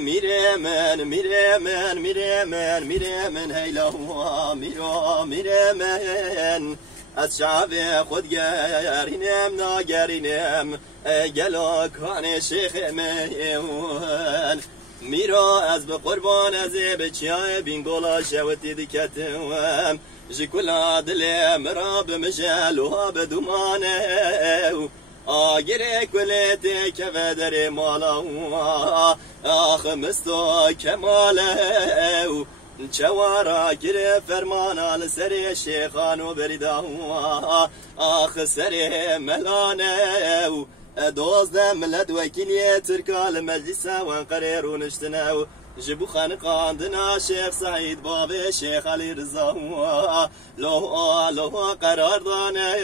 میره من هیلا میره من از شعب خود گرینم ناگرینم گلا کان شیخ من میرا از به قربان از بچیای بینگولا شوتی دکتم جکلا دلم را بمجل و بدمانه آگره کلت که در مالا آخ مستو کماله چوارا گره فرمان آل سر شیخان و بریدا آخ سر ملانه دوزده ملت وکیلی ترکال مجلس وانقره رو نشتنو جبو خانقاندنا شیخ سعید باب شیخ علی رضا لو قرار دانه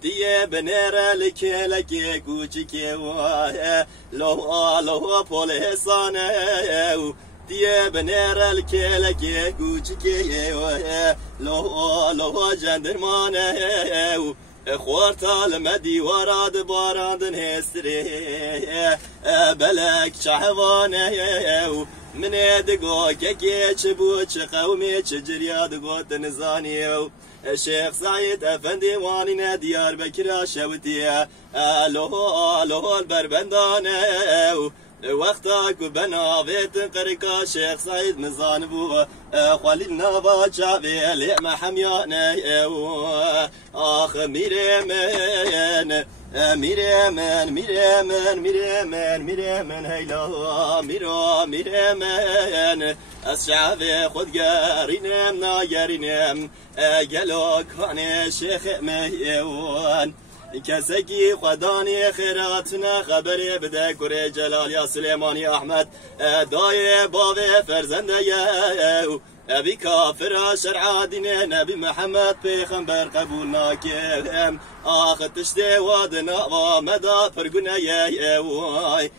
دیه بنره لکی کوچیکی لو پول حسانه دیه بنره لکی کوچیکی لو جندرمانه خورتال مدی وراد باراندن هستری بلک شهوانه من دقو که چه بود چه قومی چه جریا دقو تنزانیو شیخ سعید افندی وانین دیار بکر شوتیه لو البربندانه وقتا که بناویت قرقا شیخ سعید مزان بو خلیل نوا چاوی لعم حمیانه آخ میره من هیلا میره من از شعب خود گرینم ناگرینم گلو کان شیخ میوان کسی خدانی خیراتنا خبری بده کره جلال یا سلیمانی احمد دای باوی فرزنده ابی کافر شرع دین نبی محمد پیغمبر قبول ناکیم آخ تشتی وادنا و مدا پرگونه وای